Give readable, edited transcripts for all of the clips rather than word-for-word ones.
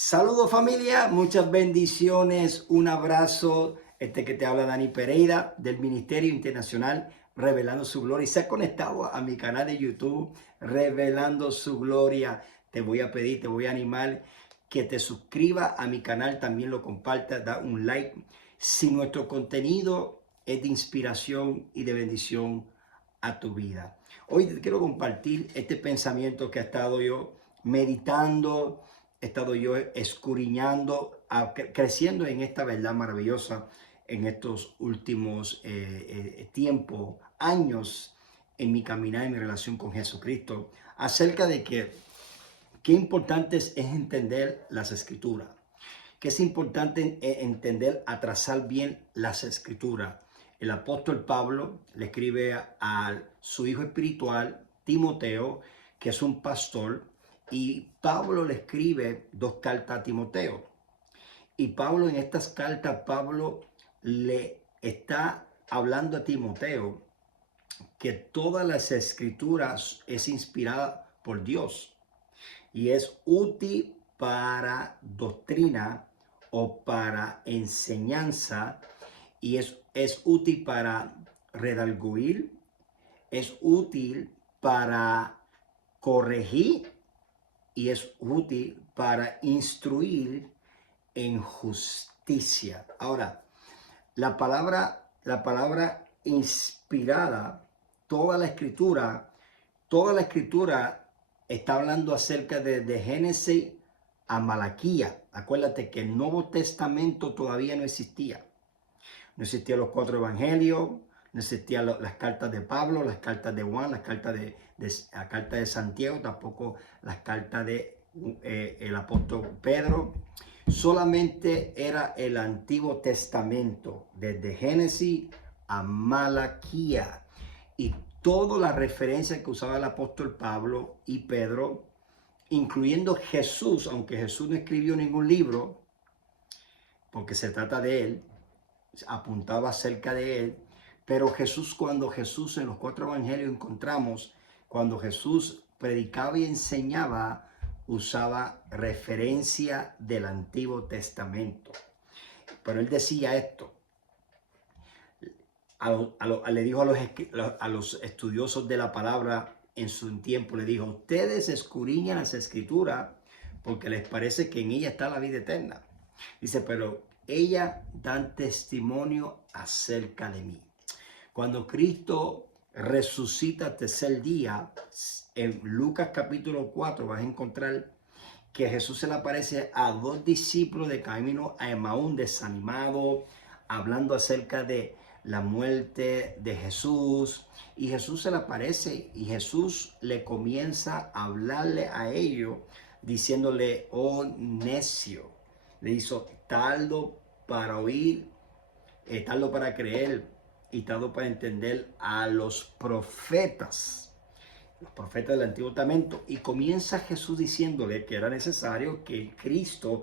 Saludos familia, muchas bendiciones, un abrazo. Que te habla Dani Pereira del Ministerio Internacional Revelando su Gloria y se ha conectado a mi canal de YouTube Revelando su Gloria. Te voy a pedir, te voy a animar que te suscribas a mi canal, también lo compartas, da un like. Si nuestro contenido es de inspiración y de bendición a tu vida. Hoy te quiero compartir este pensamiento que he estado yo meditando, he estado yo escudriñando, creciendo en esta verdad maravillosa en estos últimos tiempos, años en mi caminar, en mi relación con Jesucristo, acerca de que qué importante es entender las escrituras, que es importante entender, atrasar bien las escrituras. El apóstol Pablo le escribe a su hijo espiritual, Timoteo, que es un pastor, y Pablo le escribe dos cartas a Timoteo. Y Pablo en estas cartas, Pablo le está hablando a Timoteo que todas las escrituras es inspirada por Dios y es útil para doctrina o para enseñanza y es útil para redarguir, es útil para corregir y es útil para instruir en justicia. Ahora, la palabra inspirada, toda la escritura está hablando acerca de Génesis a Malaquía. Acuérdate que el Nuevo Testamento todavía no existía. No existían los 4 evangelios, no existían las cartas de Pablo, las cartas de Juan, la carta de Santiago, tampoco las cartas de el apóstol Pedro. Solamente era el Antiguo Testamento, desde Génesis a Malaquía. Y todas las referencias que usaba el apóstol Pablo y Pedro, incluyendo Jesús, aunque Jesús no escribió ningún libro, porque se trata de él, apuntaba acerca de él, pero cuando Jesús en los 4 evangelios encontramos, cuando Jesús predicaba y enseñaba, usaba referencia del Antiguo Testamento. Pero él decía esto, le dijo a los estudiosos de la palabra en su tiempo, le dijo, ustedes escudriñan las escrituras porque les parece que en ella está la vida eterna. Dice, pero ella dan testimonio acerca de mí. Cuando Cristo resucita al tercer día, en Lucas capítulo 4 vas a encontrar que Jesús se le aparece a 2 discípulos de camino a Emaús, desanimado, hablando acerca de la muerte de Jesús. Y Jesús se le aparece y Jesús le comienza a hablarle a ellos, diciéndole, oh necio. Le hizo tardo para oír, tardo para creer y tardo para entender a los profetas del Antiguo Testamento. Y comienza Jesús diciéndole que era necesario que el Cristo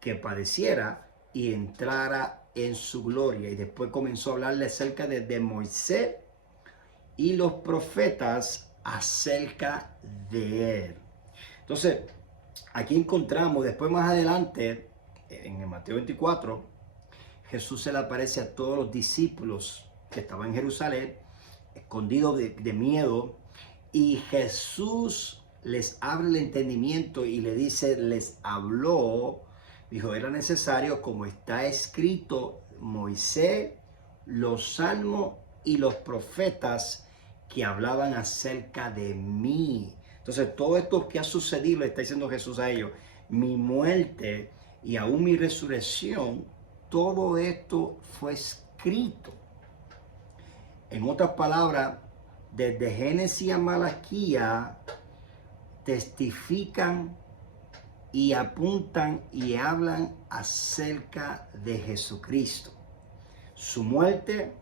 que padeciera y entrara en su gloria. Y después comenzó a hablarle acerca de Moisés y los profetas acerca de él. Entonces, aquí encontramos, después más adelante, en el Mateo 24, Jesús se le aparece a todos los discípulos que estaban en Jerusalén, escondidos de miedo, y Jesús les abre el entendimiento y le dice, les habló, dijo, era necesario, como está escrito, Moisés, los salmos y los profetas que hablaban acerca de mí. Entonces, todo esto que ha sucedido, le está diciendo Jesús a ellos, mi muerte y aún mi resurrección, todo esto fue escrito. En otras palabras, desde Génesis a Malaquía, testifican y apuntan y hablan acerca de Jesucristo, su muerte,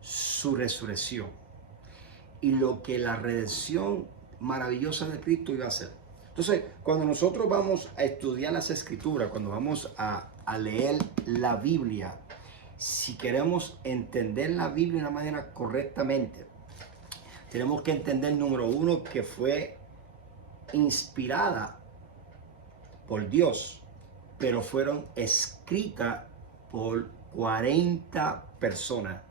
su resurrección y lo que la redención maravillosa de Cristo iba a hacer. Entonces, cuando nosotros vamos a estudiar las escrituras, cuando vamos a leer la Biblia, si queremos entender la Biblia de una manera correctamente, tenemos que entender, número uno, que fue inspirada por Dios, pero fueron escritas por 40 personas.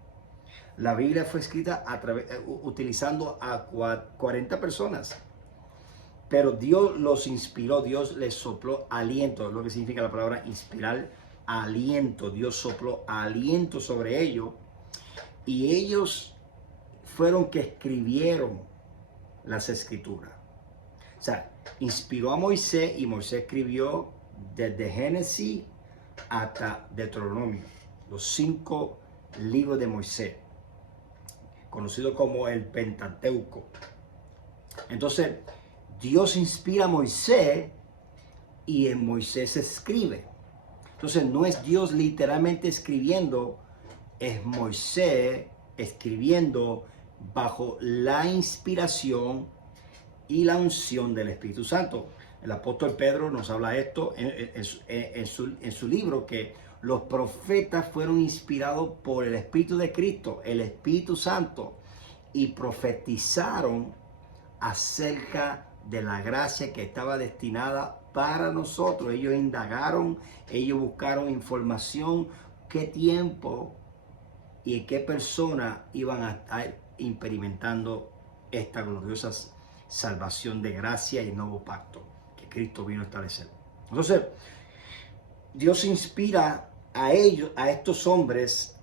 La Biblia fue escrita utilizando a 40 personas. Pero Dios los inspiró, Dios les sopló aliento, es lo que significa la palabra inspirar, aliento. Dios sopló aliento sobre ellos y ellos fueron que escribieron las escrituras. O sea, inspiró a Moisés y Moisés escribió desde Génesis hasta Deuteronomio, los 5 libros de Moisés, conocido como el Pentateuco. Entonces, Dios inspira a Moisés y en Moisés se escribe. Entonces no es Dios literalmente escribiendo, es Moisés escribiendo bajo la inspiración y la unción del Espíritu Santo. El apóstol Pedro nos habla esto en su libro, que los profetas fueron inspirados por el Espíritu de Cristo, el Espíritu Santo, y profetizaron acerca de la gracia que estaba destinada para nosotros. Ellos indagaron, ellos buscaron información, qué tiempo y qué persona iban a estar experimentando esta gloriosa salvación de gracia y nuevo pacto que Cristo vino a establecer. Entonces, Dios inspira a ellos, a estos hombres,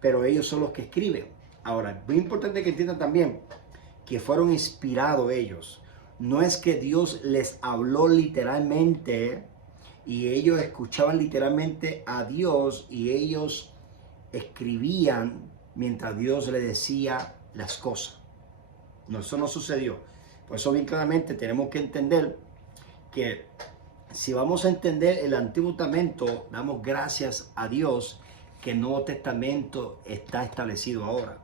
pero ellos son los que escriben. Ahora, es muy importante que entiendan también que fueron inspirados ellos. No es que Dios les habló literalmente y ellos escuchaban literalmente a Dios y ellos escribían mientras Dios les decía las cosas. No, eso no sucedió. Por eso bien claramente tenemos que entender que si vamos a entender el Antiguo Testamento, damos gracias a Dios que el Nuevo Testamento está establecido ahora.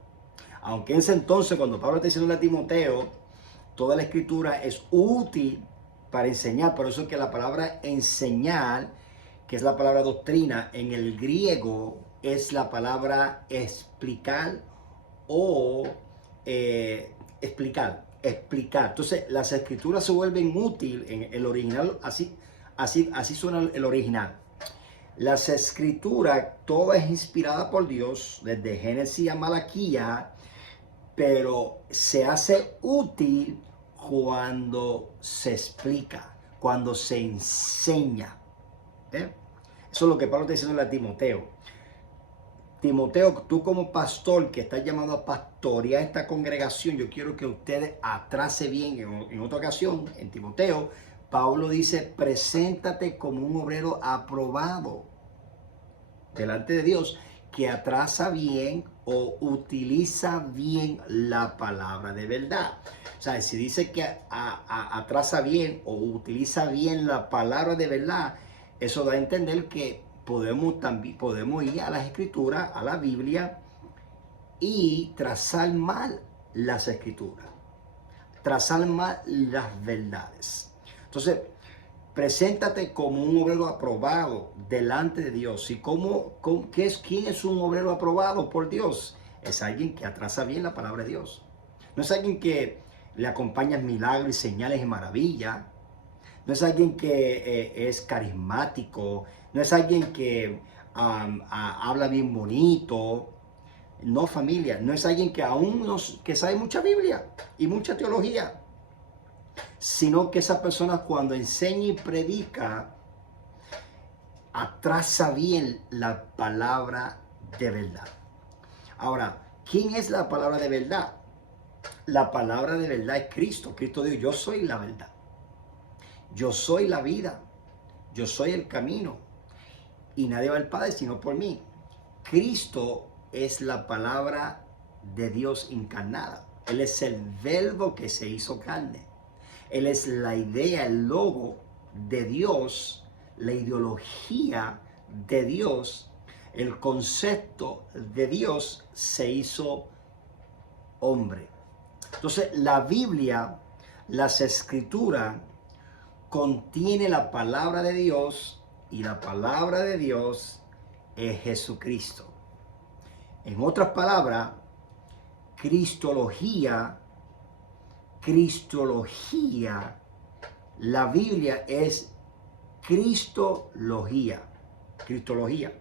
Aunque en ese entonces, cuando Pablo está diciendo a Timoteo, toda la escritura es útil para enseñar. Por eso es que la palabra enseñar, que es la palabra doctrina, en el griego es la palabra explicar o explicar. Entonces, las escrituras se vuelven útiles en el original, así suena el original. Las escrituras, toda es inspirada por Dios, desde Génesis a Malaquías, pero se hace útil cuando se explica, cuando se enseña. Eso es lo que Pablo está diciendo a Timoteo. Timoteo, tú como pastor que estás llamado a pastorear esta congregación, yo quiero que ustedes atrase bien. En otra ocasión, en Timoteo, Pablo dice, preséntate como un obrero aprobado delante de Dios, que atrasa bien o utiliza bien la palabra de verdad. O sea, si dice que atrasa bien o utiliza bien la palabra de verdad, eso da a entender que podemos ir a las escrituras, a la Biblia, y trazar mal las escrituras, trazar mal las verdades. Entonces, preséntate como un obrero aprobado delante de Dios. ¿Y quién es un obrero aprobado por Dios? Es alguien que atrasa bien la palabra de Dios. No es alguien que le acompaña milagros y señales y maravillas. No es alguien que es carismático. No es alguien que habla bien bonito. No, familia. No es alguien que sabe mucha Biblia y mucha teología, sino que esa persona, cuando enseña y predica, atrasa bien la palabra de verdad. Ahora, ¿quién es la palabra de verdad? La palabra de verdad es Cristo. Cristo dijo, yo soy la verdad, yo soy la vida, yo soy el camino, y nadie va al Padre sino por mí. Cristo es la palabra de Dios encarnada. Él es el verbo que se hizo carne. Él es la idea, el logo de Dios, la ideología de Dios, el concepto de Dios se hizo hombre. Entonces, la Biblia, las escrituras, contiene la palabra de Dios, y la palabra de Dios es Jesucristo. En otras palabras, Cristología, la Biblia es cristología. Cristología.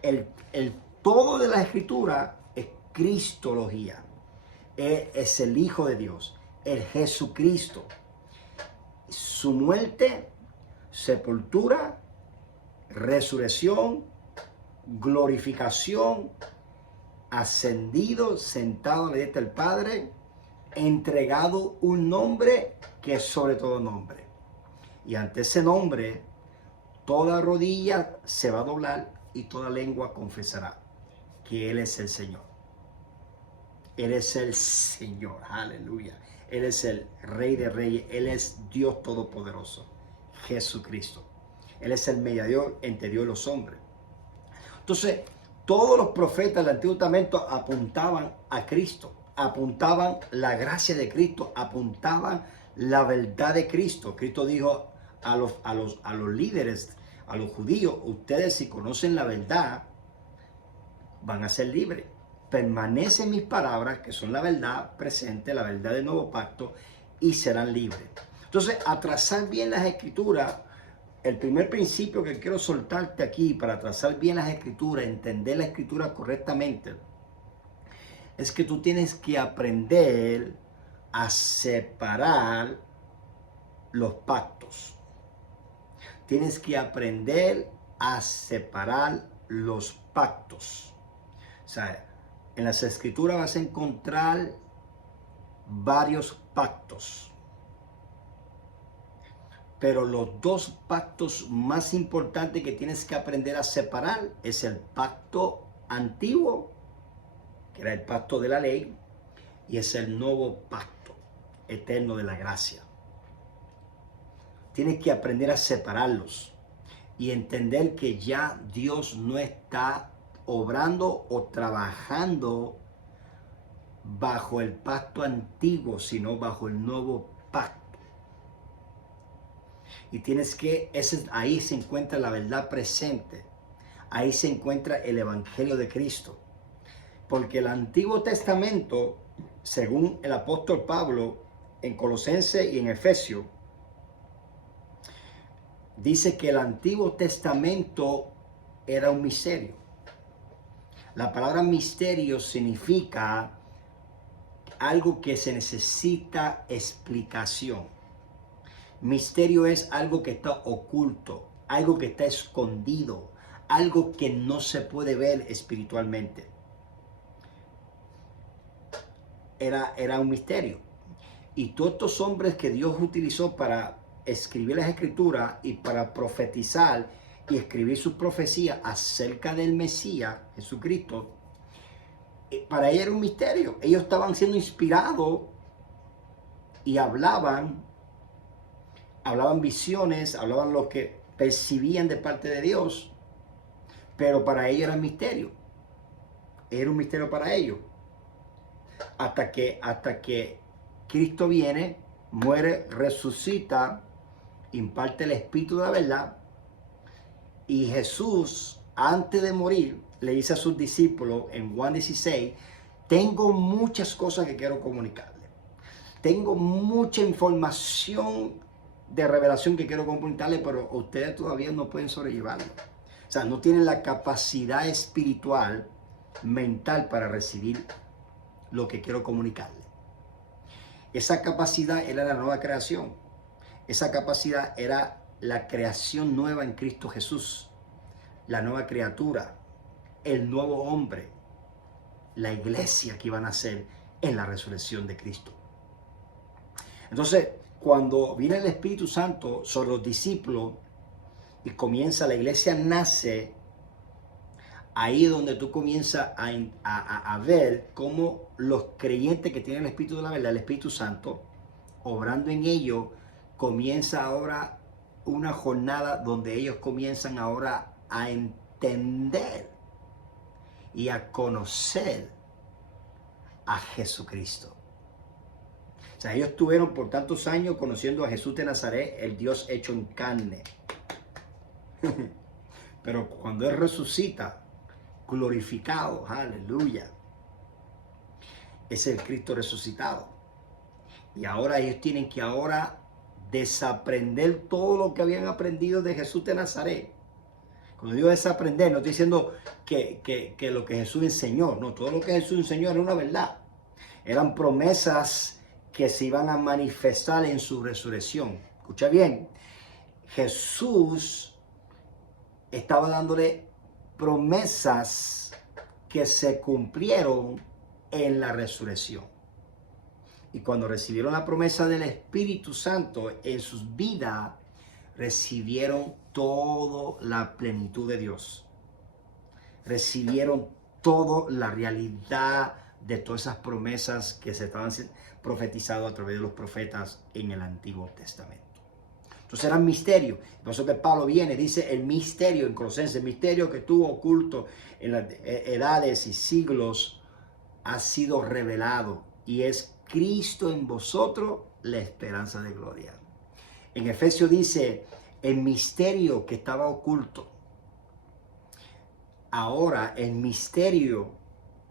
El todo de la escritura es cristología. Es el Hijo de Dios, el Jesucristo. Su muerte, sepultura, resurrección, glorificación, ascendido, sentado a la diestra del Padre, entregado un nombre que es sobre todo nombre. Y ante ese nombre, toda rodilla se va a doblar y toda lengua confesará que Él es el Señor. Él es el Señor, aleluya. Él es el Rey de Reyes, Él es Dios Todopoderoso, Jesucristo. Él es el mediador entre Dios y los hombres. Entonces, todos los profetas del Antiguo Testamento apuntaban a Cristo, apuntaban la gracia de Cristo, apuntaban la verdad de Cristo. Cristo dijo a los líderes, a los judíos, ustedes si conocen la verdad, van a ser libres. Permanecen mis palabras, que son la verdad presente, la verdad del nuevo pacto, y serán libres. Entonces, a trazar bien las escrituras, el primer principio que quiero soltarte aquí para trazar bien las escrituras, entender la escritura correctamente, es que tú tienes que aprender a separar los pactos. Tienes que aprender a separar los pactos. O sea, en las escrituras vas a encontrar varios pactos. Pero los dos pactos más importantes que tienes que aprender a separar es el pacto antiguo, que era el pacto de la ley, y es el nuevo pacto eterno de la gracia. Tienes que aprender a separarlos y entender que ya Dios no está obrando o trabajando bajo el pacto antiguo, sino bajo el nuevo pacto. Y tienes que, ahí se encuentra la verdad presente. Ahí se encuentra el Evangelio de Cristo. Porque el Antiguo Testamento, según el apóstol Pablo, en Colosenses y en Efesios, dice que el Antiguo Testamento era un misterio. La palabra misterio significa algo que se necesita explicación. Misterio es algo que está oculto, algo que está escondido, algo que no se puede ver espiritualmente. Era un misterio. Y todos estos hombres que Dios utilizó para escribir las escrituras y para profetizar y escribir sus profecías acerca del Mesías, Jesucristo, para ellos era un misterio. Ellos estaban siendo inspirados y hablaban visiones, hablaban lo que percibían de parte de Dios, pero para ellos era misterio. Era un misterio para ellos. Hasta que Cristo viene, muere, resucita, imparte el Espíritu de la verdad, y Jesús, antes de morir, le dice a sus discípulos en Juan 16, tengo muchas cosas que quiero comunicarles. Tengo mucha información de revelación que quiero comunicarles, pero ustedes todavía no pueden sobrellevarlo. O sea, no tienen la capacidad espiritual, mental para recibir lo que quiero comunicarles. Esa capacidad era la nueva creación. Esa capacidad era la creación nueva en Cristo Jesús. La nueva criatura, el nuevo hombre, la iglesia que iban a ser en la resurrección de Cristo. Entonces, cuando viene el Espíritu Santo sobre los discípulos y comienza, la iglesia nace, ahí es donde tú comienzas a ver cómo los creyentes que tienen el Espíritu de la verdad, el Espíritu Santo, obrando en ellos, comienza ahora una jornada donde ellos comienzan ahora a entender y a conocer a Jesucristo. O sea, ellos estuvieron por tantos años conociendo a Jesús de Nazaret, el Dios hecho en carne. Pero cuando Él resucita, glorificado, aleluya, es el Cristo resucitado. Y ahora ellos tienen que ahora desaprender todo lo que habían aprendido de Jesús de Nazaret. Cuando digo desaprender, no estoy diciendo que lo que Jesús enseñó. No, todo lo que Jesús enseñó era una verdad. Eran promesas que se iban a manifestar en su resurrección. Escucha bien, Jesús estaba dándole promesas que se cumplieron en la resurrección. Y cuando recibieron la promesa del Espíritu Santo en sus vidas, recibieron toda la plenitud de Dios. Recibieron toda la realidad de todas esas promesas que se estaban profetizadas a través de los profetas en el Antiguo Testamento. Entonces eran misterios. Por eso que Pablo viene, dice el misterio en Colosenses, el misterio que estuvo oculto en las edades y siglos ha sido revelado y es Cristo en vosotros, la esperanza de gloria. En Efesios dice, el misterio que estaba oculto. Ahora, el misterio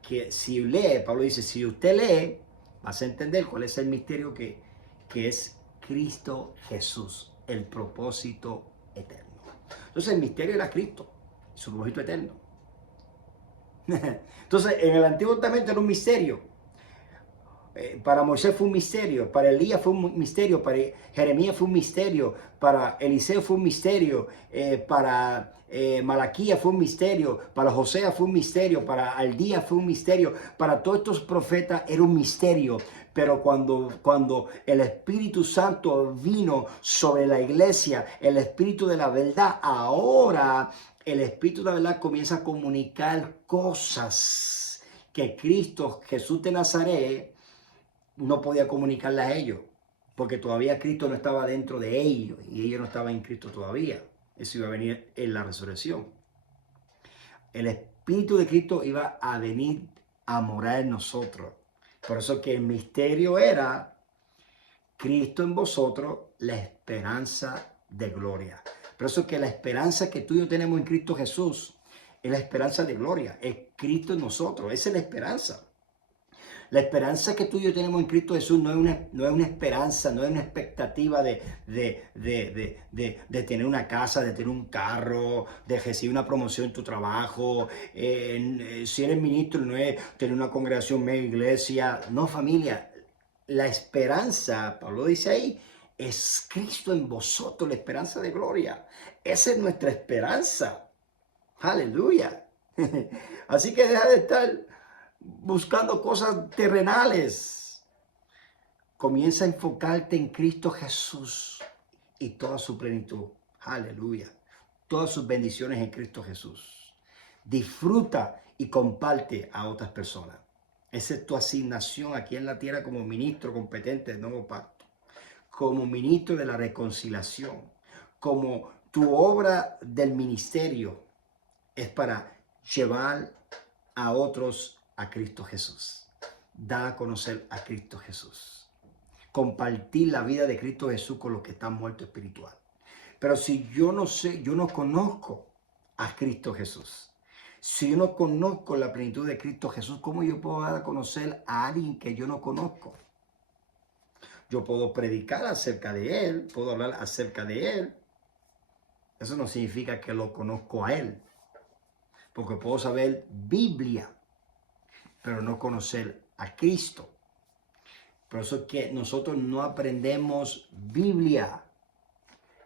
que si lee, Pablo dice, si usted lee, vas a entender cuál es el misterio que es Cristo Jesús, el propósito eterno. Entonces, el misterio era Cristo, su propósito eterno. Entonces, en el Antiguo Testamento era un misterio. Para Moisés fue un misterio, para Elías fue un misterio, para Jeremías fue un misterio, para Eliseo fue un misterio, para Malaquías fue un misterio, para José fue un misterio, para Aldías fue un misterio, para todos estos profetas era un misterio. Pero cuando el Espíritu Santo vino sobre la iglesia, el Espíritu de la verdad, ahora el Espíritu de la verdad comienza a comunicar cosas que Cristo, Jesús de Nazaret, no podía comunicarlas a ellos, porque todavía Cristo no estaba dentro de ellos y ellos no estaban en Cristo todavía. Eso iba a venir en la resurrección. El Espíritu de Cristo iba a venir a morar en nosotros. Por eso que el misterio era Cristo en vosotros, la esperanza de gloria. Por eso que la esperanza que tú y yo tenemos en Cristo Jesús es la esperanza de gloria. Es Cristo en nosotros, esa es la esperanza. La esperanza que tú y yo tenemos en Cristo Jesús no es una esperanza, no es una expectativa de tener una casa, de tener un carro, de recibir una promoción en tu trabajo. Si eres ministro, no es tener una congregación, media iglesia. No, familia. La esperanza, Pablo dice ahí, es Cristo en vosotros, la esperanza de gloria. Esa es nuestra esperanza. Aleluya. Así que deja de estar buscando cosas terrenales. Comienza a enfocarte en Cristo Jesús y toda su plenitud. Aleluya. Todas sus bendiciones en Cristo Jesús. Disfruta y comparte a otras personas. Esa es tu asignación aquí en la tierra como ministro competente del nuevo pacto. Como ministro de la reconciliación. Como tu obra del ministerio es para llevar a otros a Cristo Jesús. Da a conocer a Cristo Jesús. Compartir la vida de Cristo Jesús con los que están muertos espiritual. Pero si yo no sé, yo no conozco a Cristo Jesús. Si yo no conozco la plenitud de Cristo Jesús, ¿cómo yo puedo dar a conocer a alguien que yo no conozco? Yo puedo predicar acerca de Él, puedo hablar acerca de Él. Eso no significa que lo conozco a Él. Porque puedo saber Biblia, pero no conocer a Cristo. Por eso es que nosotros no aprendemos Biblia,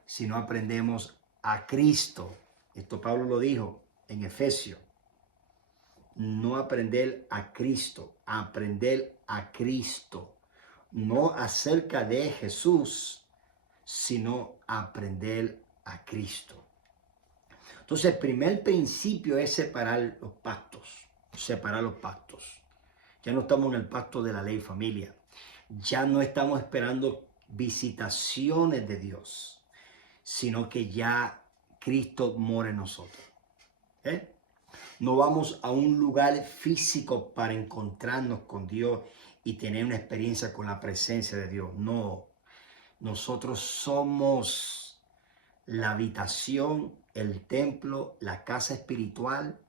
sino aprendemos a Cristo. Esto Pablo lo dijo en Efesios. No aprender a Cristo, aprender a Cristo. No acerca de Jesús, sino aprender a Cristo. Entonces, el primer principio es separar los pactos. Separar los pactos. Ya no estamos en el pacto de la ley, familia. Ya no estamos esperando visitaciones de Dios, sino que ya Cristo mora en nosotros. No vamos a un lugar físico para encontrarnos con Dios y tener una experiencia con la presencia de Dios. No, nosotros somos la habitación, el templo, la casa espiritual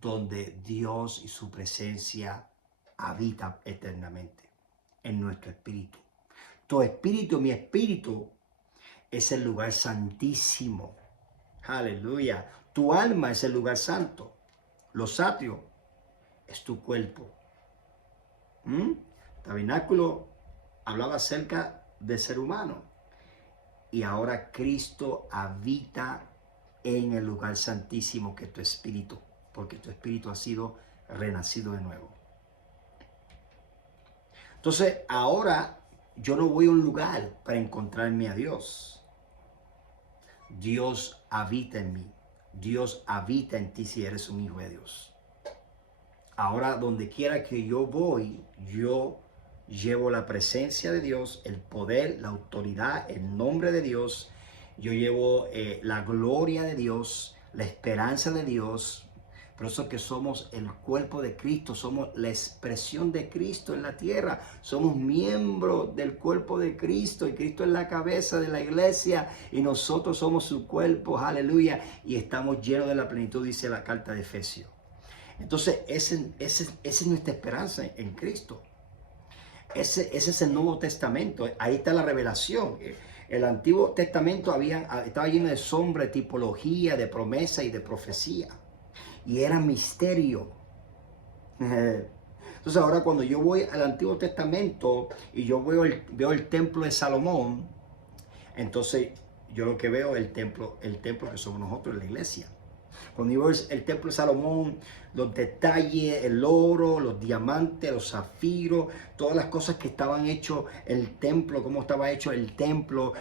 donde Dios y su presencia habita eternamente en nuestro espíritu. Tu espíritu, mi espíritu, es el lugar santísimo. Aleluya. Tu alma es el lugar santo. Los atrios es tu cuerpo. Tabernáculo hablaba acerca del ser humano. Y ahora Cristo habita en el lugar santísimo que es tu espíritu. Porque tu espíritu ha sido renacido de nuevo. Entonces, ahora yo no voy a un lugar para encontrarme a Dios. Dios habita en mí. Dios habita en ti si eres un hijo de Dios. Ahora, donde quiera que yo voy, yo llevo la presencia de Dios, el poder, la autoridad, el nombre de Dios. Yo llevo la gloria de Dios, la esperanza de Dios. Por eso que somos el cuerpo de Cristo, somos la expresión de Cristo en la tierra, somos miembros del cuerpo de Cristo y Cristo es la cabeza de la iglesia y nosotros somos su cuerpo, aleluya, y estamos llenos de la plenitud, dice la carta de Efesios. Entonces, esa es nuestra esperanza en Cristo. Ese es el Nuevo Testamento, ahí está la revelación. El Antiguo Testamento estaba lleno de sombra, de tipología, de promesa y de profecía. Y era misterio. Entonces ahora cuando yo voy al Antiguo Testamento y yo veo el templo de Salomón, entonces yo lo que veo es el templo que somos nosotros, la iglesia. Cuando yo veo el templo de Salomón, los detalles, el oro, los diamantes, los zafiros, todas las cosas que estaban hechos, el templo, cómo estaba hecho el templo,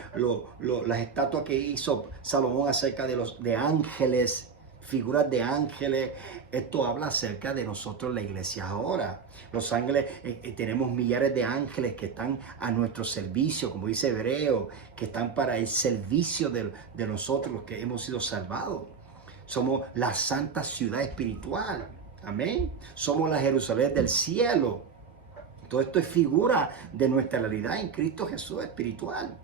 las estatuas que hizo Salomón acerca de ángeles, figuras de ángeles. Esto habla acerca de nosotros, la iglesia ahora. Los ángeles, tenemos millares de ángeles que están a nuestro servicio, como dice Hebreo, que están para el servicio de nosotros, los que hemos sido salvados. Somos la santa ciudad espiritual. Amén. Somos la Jerusalén del cielo. Todo esto es figura de nuestra realidad en Cristo Jesús espiritual.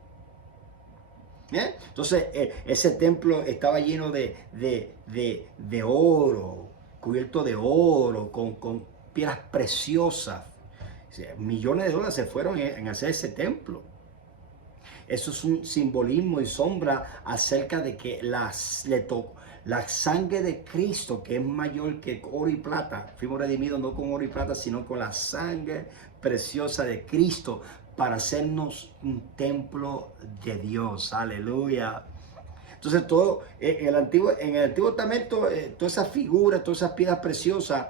¿Bien? Entonces, ese templo estaba lleno de oro, cubierto de oro, con piedras preciosas. O sea, millones de dólares se fueron en hacer ese templo. Eso es un simbolismo y sombra acerca de que la sangre de Cristo, que es mayor que oro y plata, fuimos redimidos no con oro y plata, sino con la sangre preciosa de Cristo, para hacernos un templo de Dios. Aleluya. Entonces todo en el Antiguo Testamento, todas esas figuras, todas esas piedras preciosas,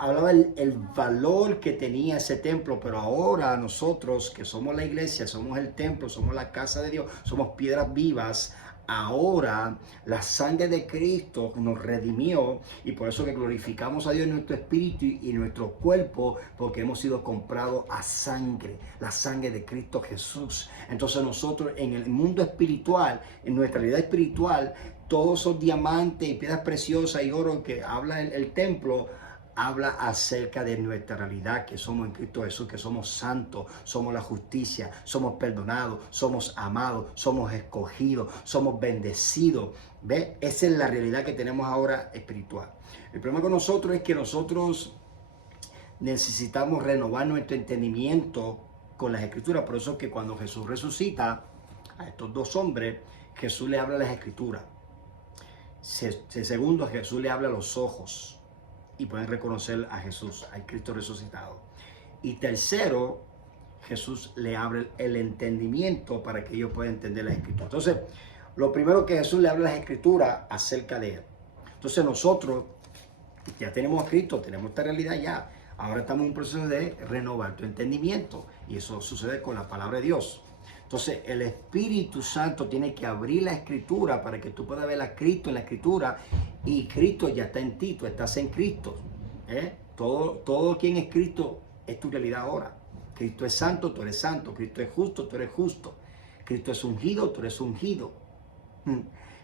hablaba el valor que tenía ese templo. Pero ahora nosotros que somos la iglesia, somos el templo, somos la casa de Dios, somos piedras vivas. Ahora la sangre de Cristo nos redimió y por eso que glorificamos a Dios en nuestro espíritu y en nuestro cuerpo, porque hemos sido comprados a sangre, la sangre de Cristo Jesús. Entonces nosotros en el mundo espiritual, en nuestra realidad espiritual, todos esos diamantes y piedras preciosas y oro que habla el templo, habla acerca de nuestra realidad, que somos en Cristo Jesús, que somos santos, somos la justicia, somos perdonados, somos amados, somos escogidos, somos bendecidos. ¿Ve? Esa es la realidad que tenemos ahora espiritual. El problema con nosotros es que nosotros necesitamos renovar nuestro entendimiento con las Escrituras. Por eso es que cuando Jesús resucita a estos dos hombres, Jesús le habla a las Escrituras. Segundo, Jesús le habla a los ojos y pueden reconocer a Jesús, a Cristo resucitado. Y tercero, Jesús le abre el entendimiento para que ellos puedan entender las Escrituras. Entonces, lo primero que Jesús le habla a las Escrituras acerca de Él. Entonces nosotros ya tenemos a Cristo, tenemos esta realidad ya. Ahora estamos en un proceso de renovar tu entendimiento y eso sucede con la palabra de Dios. Entonces el Espíritu Santo tiene que abrir la Escritura para que tú puedas ver a Cristo en la Escritura, y Cristo ya está en ti, tú estás en Cristo. Todo quien es Cristo es tu realidad ahora. Cristo es santo, tú eres santo. Cristo es justo, tú eres justo. Cristo es ungido, tú eres ungido.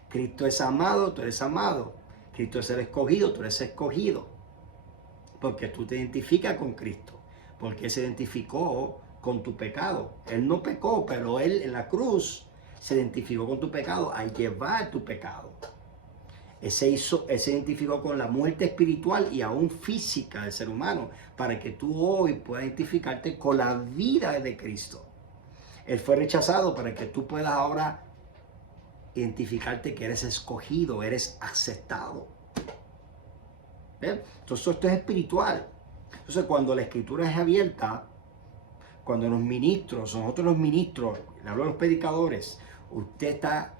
Cristo es amado, tú eres amado. Cristo es el escogido, tú eres escogido. Porque tú te identificas con Cristo. Porque Él se identificó con tu pecado. Él no pecó, pero Él en la cruz se identificó con tu pecado al llevar tu pecado. Él se identificó con la muerte espiritual y aún física del ser humano, para que tú hoy puedas identificarte con la vida de Cristo. Él fue rechazado para que tú puedas ahora identificarte que eres escogido, eres aceptado. ¿Ves? Entonces esto es espiritual. Entonces cuando la escritura es abierta, cuando nosotros los ministros, le hablo a los predicadores, usted está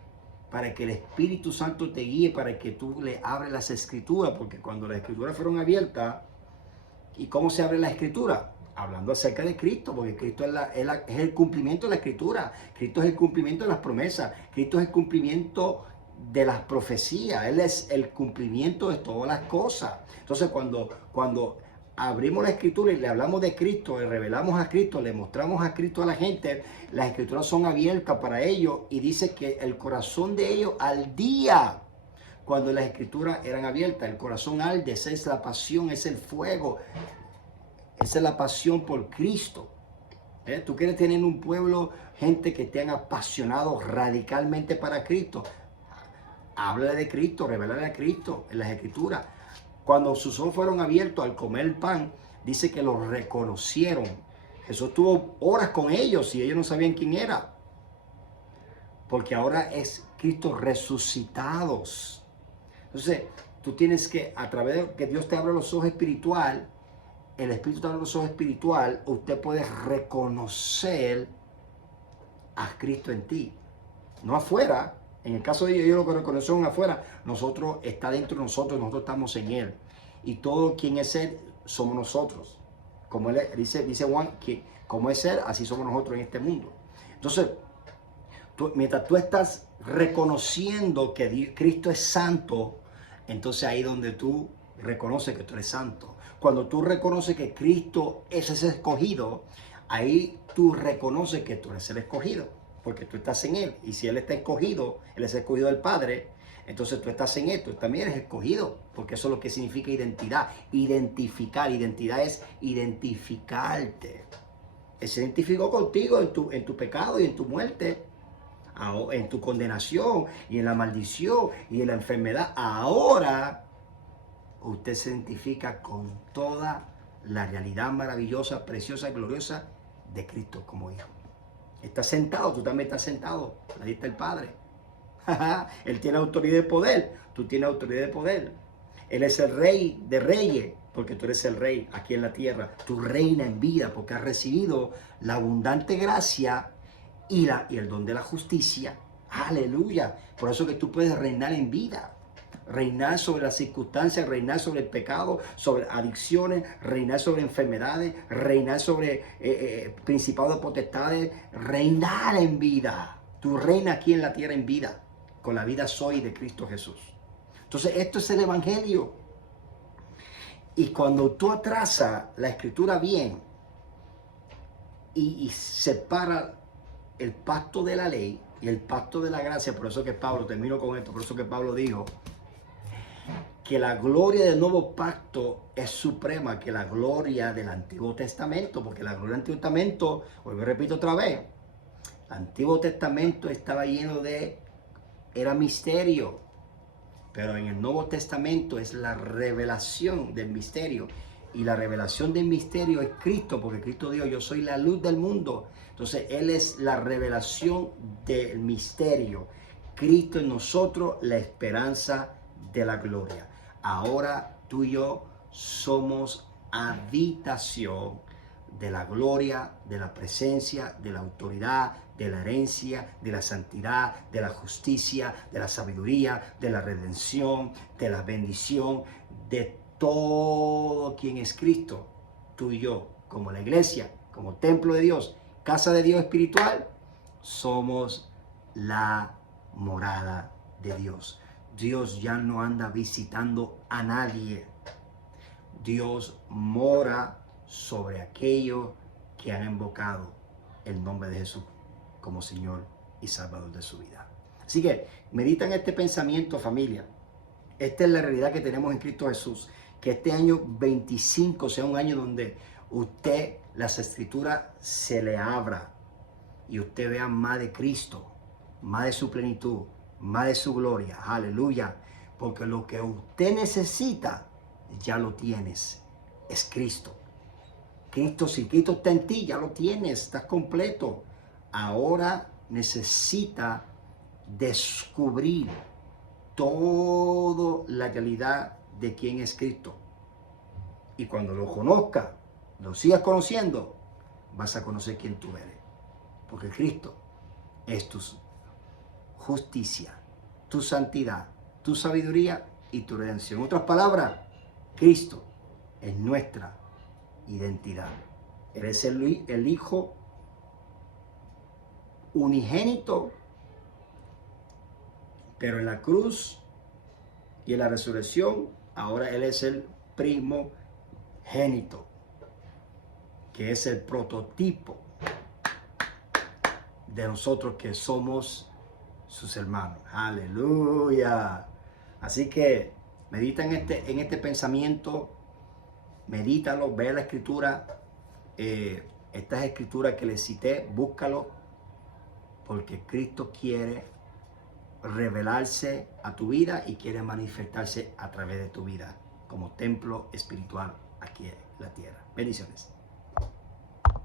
para que el Espíritu Santo te guíe, para que tú le abres las escrituras, porque cuando las escrituras fueron abiertas, ¿y cómo se abre la escritura? Hablando acerca de Cristo, porque Cristo es el cumplimiento de la escritura, Cristo es el cumplimiento de las promesas, Cristo es el cumplimiento de las profecías, Él es el cumplimiento de todas las cosas. Entonces cuando abrimos la escritura y le hablamos de Cristo, le revelamos a Cristo, le mostramos a Cristo a la gente, las escrituras son abiertas para ellos y dice que el corazón de ellos al día, cuando las escrituras eran abiertas, el corazón arde, esa es la pasión, es el fuego, esa es la pasión por Cristo. Tú quieres tener un pueblo, gente que estén apasionados radicalmente para Cristo. Háblale de Cristo, revélale a Cristo en las escrituras. Cuando sus ojos fueron abiertos al comer el pan, dice que lo reconocieron. Jesús estuvo horas con ellos y ellos no sabían quién era. Porque ahora es Cristo resucitados. Entonces, tú tienes que, a través de que Dios te abra los ojos espiritual, el Espíritu te abre los ojos espiritual, usted puede reconocer a Cristo en ti. No afuera. En el caso de ellos lo que reconocieron afuera, nosotros está dentro de nosotros estamos en Él. Y todo quien es Él, somos nosotros. Como él, dice Juan, que como es Él, así somos nosotros en este mundo. Entonces, mientras tú estás reconociendo que Cristo es santo, entonces ahí donde tú reconoces que tú eres santo. Cuando tú reconoces que Cristo es ese escogido, ahí tú reconoces que tú eres el escogido. Porque tú estás en Él. Y si Él está escogido, Él es escogido del Padre, entonces tú estás en Él, tú también eres escogido. Porque eso es lo que significa identidad. Identificar. Identidad es identificarte. Él se identificó contigo en tu pecado y en tu muerte, en tu condenación y en la maldición y en la enfermedad. Ahora usted se identifica con toda la realidad maravillosa, preciosa, gloriosa de Cristo como hijo. Estás sentado, tú también estás sentado. Ahí está el Padre. Él tiene autoridad de poder. Tú tienes autoridad de poder. Él es el Rey de reyes, porque tú eres el Rey aquí en la tierra. Tú reinas en vida porque has recibido la abundante gracia y el don de la justicia. Aleluya. Por eso que tú puedes reinar en vida. Reinar sobre las circunstancias, reinar sobre el pecado, sobre adicciones, reinar sobre enfermedades, reinar sobre principados de potestades, reinar en vida. Tú reinas aquí en la tierra en vida, con la vida soy de Cristo Jesús. Entonces esto es el evangelio. Y cuando tú atrasas la escritura bien y separa el pacto de la ley y el pacto de la gracia, por eso que Pablo, termino con esto, por eso que Pablo dijo que la gloria del nuevo pacto es suprema que la gloria del Antiguo Testamento, porque la gloria del Antiguo Testamento, hoy me repito otra vez, el Antiguo Testamento estaba lleno era misterio, pero en el Nuevo Testamento es la revelación del misterio, y la revelación del misterio es Cristo, porque Cristo dijo, yo soy la luz del mundo. Entonces Él es la revelación del misterio, Cristo en nosotros, la esperanza de la gloria. Ahora tú y yo somos habitación de la gloria, de la presencia, de la autoridad, de la herencia, de la santidad, de la justicia, de la sabiduría, de la redención, de la bendición, de todo quien es Cristo. Tú y yo, como la iglesia, como templo de Dios, casa de Dios espiritual, somos la morada de Dios. Dios ya no anda visitando a nadie. Dios mora sobre aquellos que han invocado el nombre de Jesús como Señor y Salvador de su vida. Así que medita en este pensamiento, familia. Esta es la realidad que tenemos en Cristo Jesús. Que este año 25 sea un año donde usted, las escrituras se le abra y usted vea más de Cristo, más de su plenitud, más de su gloria. Aleluya. Porque lo que usted necesita, ya lo tienes. Es Cristo. Cristo, si Cristo está en ti, ya lo tienes. Estás completo. ahora necesita descubrir toda la realidad de quién es Cristo. Y cuando lo conozcas, lo sigas conociendo, vas a conocer quién tú eres. Porque Cristo es tu justicia, tu santidad, tu sabiduría y tu redención. En otras palabras, Cristo es nuestra identidad. Eres el Hijo unigénito, pero en la cruz y en la resurrección, ahora Él es el primogénito, que es el prototipo de nosotros que somos sus hermanos. Aleluya. Así que medita en este pensamiento, medítalo, ve la escritura, estas escrituras que les cité, búscalo, porque Cristo quiere revelarse a tu vida y quiere manifestarse a través de tu vida como templo espiritual aquí en la tierra. Bendiciones.